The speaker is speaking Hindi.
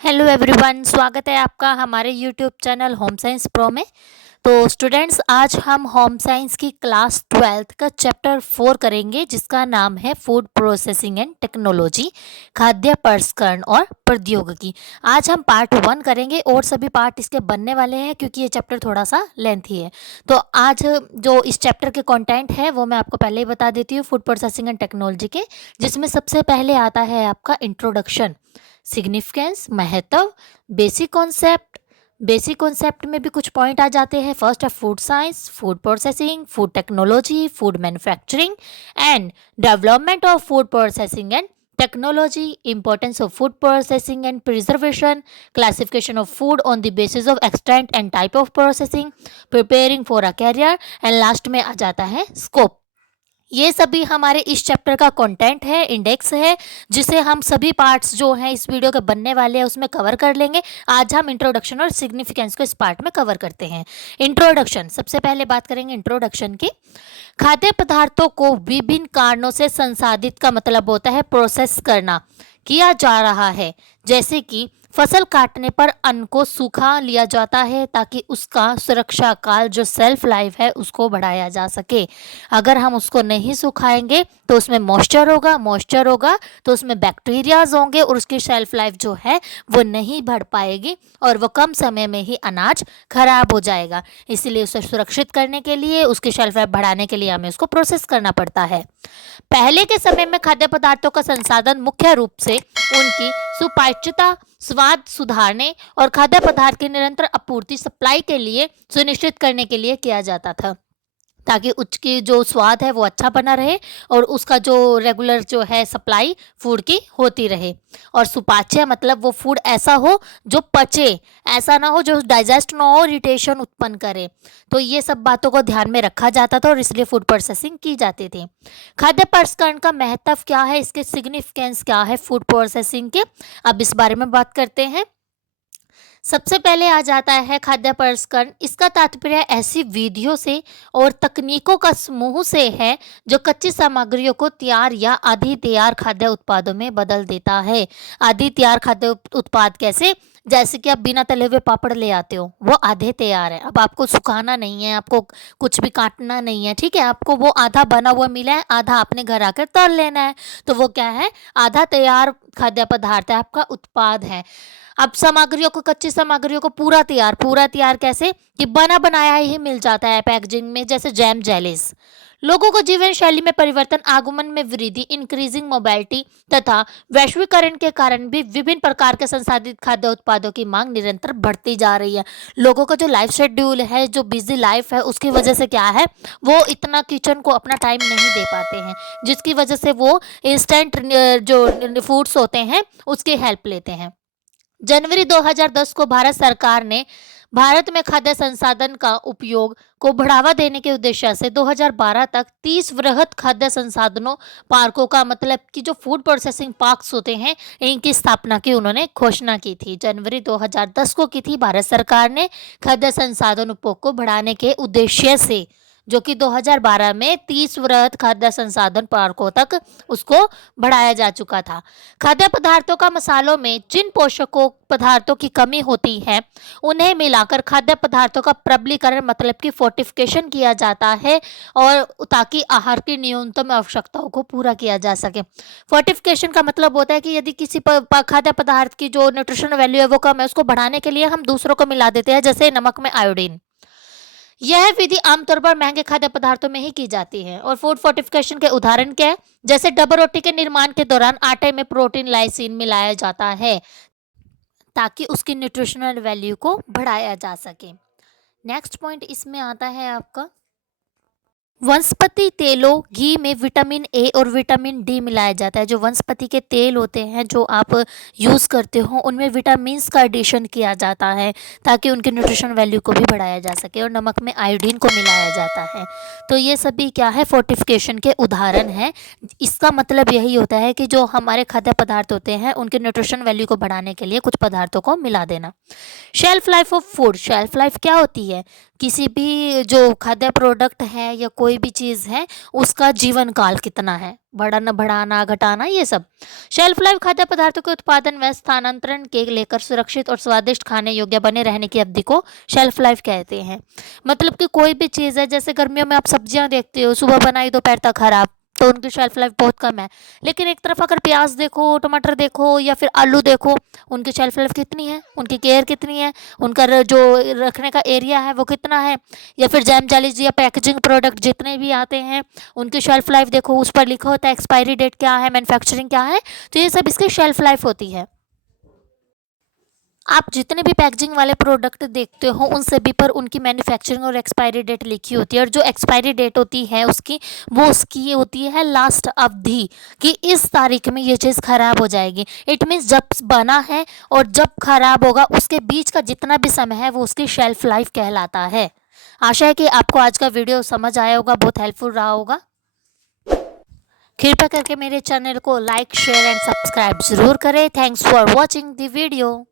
हेलो एवरीवन, स्वागत है आपका हमारे YouTube channel home science pro में। तो स्टूडेंट्स, आज हम होम साइंस की क्लास 12th का चैप्टर 4 करेंगे, जिसका नाम है फूड प्रोसेसिंग एंड टेक्नोलॉजी, खाद्य प्रसंस्करण और प्रौद्योगिकी। आज हम पार्ट 1 करेंगे और सभी पार्ट इसके बनने वाले हैं क्योंकि ये चैप्टर थोड़ा सा लेंथी है। तो आज जो इस चैप्टर के कंटेंट है वो मैं आपको पहले ही बता देती हूँ, फूड प्रोसेसिंग एंड टेक्नोलॉजी के, जिसमें सबसे पहले आता है आपका इंट्रोडक्शन, सिग्निफिकेंस, महत्व, बेसिक कॉन्सेप्ट में भी कुछ पॉइंट आ जाते हैं। फर्स्ट है food science, food processing, food technology, food manufacturing and development of food processing and technology, importance of food processing and preservation, classification of food on the basis of extent and type of processing, preparing for a career, and last में आ जाता है स्कोप। ये सभी हमारे इस चैप्टर का कंटेंट है, इंडेक्स है, जिसे हम सभी पार्ट्स जो हैं इस वीडियो के बनने वाले हैं उसमें कवर कर लेंगे। आज हम इंट्रोडक्शन और सिग्निफिकेंस को इस पार्ट में कवर करते हैं। इंट्रोडक्शन, सबसे पहले बात करेंगे इंट्रोडक्शन की। खाद्य पदार्थों को विभिन्न कारणों से संसाधित का मतलब होता है प्रोसेस करना, किया जा रहा है। जैसे कि फसल काटने पर अन्न को सूखा लिया जाता है ताकि उसका सुरक्षा काल जो सेल्फ लाइफ है उसको बढ़ाया जा सके। अगर हम उसको नहीं सुखाएंगे तो उसमें मॉइस्चर होगा तो उसमें बैक्टीरियाज होंगे और उसकी शेल्फ लाइफ जो है वो नहीं बढ़ पाएगी और वो कम समय में ही अनाज खराब हो जाएगा। इसलिए उसे सुरक्षित करने के लिए, उसकी शेल्फ लाइफ बढ़ाने के लिए हमें उसको प्रोसेस करना पड़ता है। पहले के समय में खाद्य पदार्थों का संसाधन मुख्य रूप से उनकी सुपाच्यता, स्वाद सुधारने और खाद्य पदार्थ की निरंतर आपूर्ति, सप्लाई के लिए सुनिश्चित करने के लिए किया जाता था, ताकि उसकी जो स्वाद है वो अच्छा बना रहे और उसका जो रेगुलर जो है सप्लाई फूड की होती रहे। और सुपाच्य मतलब वो फूड ऐसा हो जो पचे, ऐसा ना हो जो डाइजेस्ट ना हो, इरिटेशन उत्पन्न करे। तो ये सब बातों को ध्यान में रखा जाता था और इसलिए फूड प्रोसेसिंग की जाती थी। खाद्य प्रसंस्करण का महत्व क्या है, इसके सिग्निफिकेंस क्या है फूड प्रोसेसिंग के, अब इस बारे में बात करते हैं। सबसे पहले आ जाता है खाद्य प्रसंस्करण। इसका तात्पर्य ऐसी विधियों से और तकनीकों का समूह से है जो कच्ची सामग्रियों को तैयार या आधी तैयार खाद्य उत्पादों में बदल देता है। आधी तैयार खाद्य उत्पाद कैसे? जैसे कि आप बिना तले हुए पापड़ ले आते हो, वो आधे तैयार है, अब आपको सुखाना नहीं है, आपको कुछ भी काटना नहीं है, ठीक है, आपको वो आधा बना हुआ मिला है, आधा आपने घर आकर तल लेना है। तो वो क्या है? आधा तैयार खाद्य पदार्थ है, आपका उत्पाद है। अब सामग्रियों को, कच्ची सामग्रियों को पूरा तैयार कैसे? कि बना बनाया ही मिल जाता है पैकेजिंग में, जैसे जैम, जेलीज। लोगों को जीवन शैली में परिवर्तन, आगमन में वृद्धि, इंक्रीजिंग मोबिलिटी तथा वैश्वीकरण के कारण भी विभिन्न प्रकार के संसाधित खाद्य उत्पादों की मांग निरंतर बढ़ती जा रही है। लोगों का जो लाइफ शेड्यूल है, जो बिजी लाइफ है, उसकी वजह से क्या है, वो इतना किचन को अपना टाइम नहीं दे पाते हैं, जिसकी वजह से वो इंस्टेंट जो फूड्स होते हैं उसकी हेल्प लेते हैं। जनवरी 2010 को भारत सरकार ने भारत में खाद्य संसाधन का उपयोग को बढ़ावा देने के उद्देश्य से 2012 तक 30 वृहद खाद्य संसाधनों पार्कों का, मतलब कि जो फूड प्रोसेसिंग पार्क्स होते हैं, इनकी स्थापना की उन्होंने घोषणा की थी। जनवरी 2010 को की थी भारत सरकार ने खाद्य संसाधन उपयोग को बढ़ाने के उद्देश्य से, जो कि 2012 में 30 वृहद खाद्य संसाधन पार्कों तक उसको बढ़ाया जा चुका था। खाद्य पदार्थों का मसालों में जिन पोषकों पदार्थों की कमी होती है उन्हें मिलाकर खाद्य पदार्थों का प्रबलीकरण, मतलब कि फोर्टिफिकेशन किया जाता है, और ताकि आहार की न्यूनतम आवश्यकताओं को पूरा किया जा सके। फोर्टिफिकेशन का मतलब होता है कि यदि किसी खाद्य पदार्थ की जो न्यूट्रिशन वैल्यू है वो कम है, उसको बढ़ाने के लिए हम दूसरों को मिला देते हैं, जैसे नमक में आयोडीन। यह विधि आमतौर पर महंगे खाद्य पदार्थों में ही की जाती है। और फूड फोर्टिफिकेशन के उदाहरण क्या है? जैसे डबल रोटी के निर्माण के दौरान आटे में प्रोटीन, लाइसिन मिलाया जाता है ताकि उसकी न्यूट्रिशनल वैल्यू को बढ़ाया जा सके। नेक्स्ट पॉइंट इसमें आता है आपका, वनस्पति तेलों, घी में विटामिन ए और विटामिन डी मिलाया जाता है। जो वनस्पति के तेल होते हैं जो आप यूज़ करते हो, उनमें विटामिन्स का एडिशन किया जाता है ताकि उनके न्यूट्रिशन वैल्यू को भी बढ़ाया जा सके, और नमक में आयोडीन को मिलाया जाता है। तो ये सभी क्या है? फोर्टिफिकेशन के उदाहरण है। इसका मतलब यही होता है कि जो हमारे खाद्य पदार्थ होते हैं उनके न्यूट्रिशन वैल्यू को बढ़ाने के लिए कुछ पदार्थों को मिला देना। Shelf life of food, shelf life क्या होती है? किसी भी जो खाद्य प्रोडक्ट है या कोई भी चीज़ है, उसका जीवन काल कितना है, बढ़ाना बढ़ाना घटाना ये सब। शेल्फ लाइफ खाद्य पदार्थों के उत्पादन व स्थानांतरण के लेकर सुरक्षित और स्वादिष्ट खाने योग्य बने रहने की अवधि को शेल्फ लाइफ कहते हैं। मतलब कि कोई भी चीज़ है, जैसे गर्मियों में आप सब्जियां देखते हो, सुबह बनाई दोपहर तक खराब, तो उनकी शेल्फ लाइफ बहुत कम है। लेकिन एक तरफ अगर प्याज देखो, टमाटर देखो या फिर आलू देखो, उनकी शेल्फ लाइफ कितनी है, उनकी केयर कितनी है, उनका जो रखने का एरिया है वो कितना है। या फिर जैम जालीज या पैकेजिंग प्रोडक्ट जितने भी आते हैं, उनकी शेल्फ लाइफ देखो, उस पर लिखा होता है एक्सपायरी डेट क्या है, मैन्युफैक्चरिंग क्या है, तो ये सब इसकी शेल्फ लाइफ होती है। आप जितने भी पैकेजिंग वाले प्रोडक्ट देखते हो, उन सभी पर उनकी मैन्युफैक्चरिंग और एक्सपायरी डेट लिखी होती है, और जो एक्सपायरी डेट होती है उसकी, वो उसकी होती है लास्ट अवधि, कि इस तारीख में ये चीज़ ख़राब हो जाएगी। इट मीन्स जब बना है और जब ख़राब होगा, उसके बीच का जितना भी समय है वो उसकी शेल्फ लाइफ कहलाता है। आशा है कि आपको आज का वीडियो समझ आया होगा, बहुत हेल्पफुल रहा होगा। कृपया करके मेरे चैनल को लाइक, शेयर एंड सब्सक्राइब ज़रूर करें। Thanks for watching the video.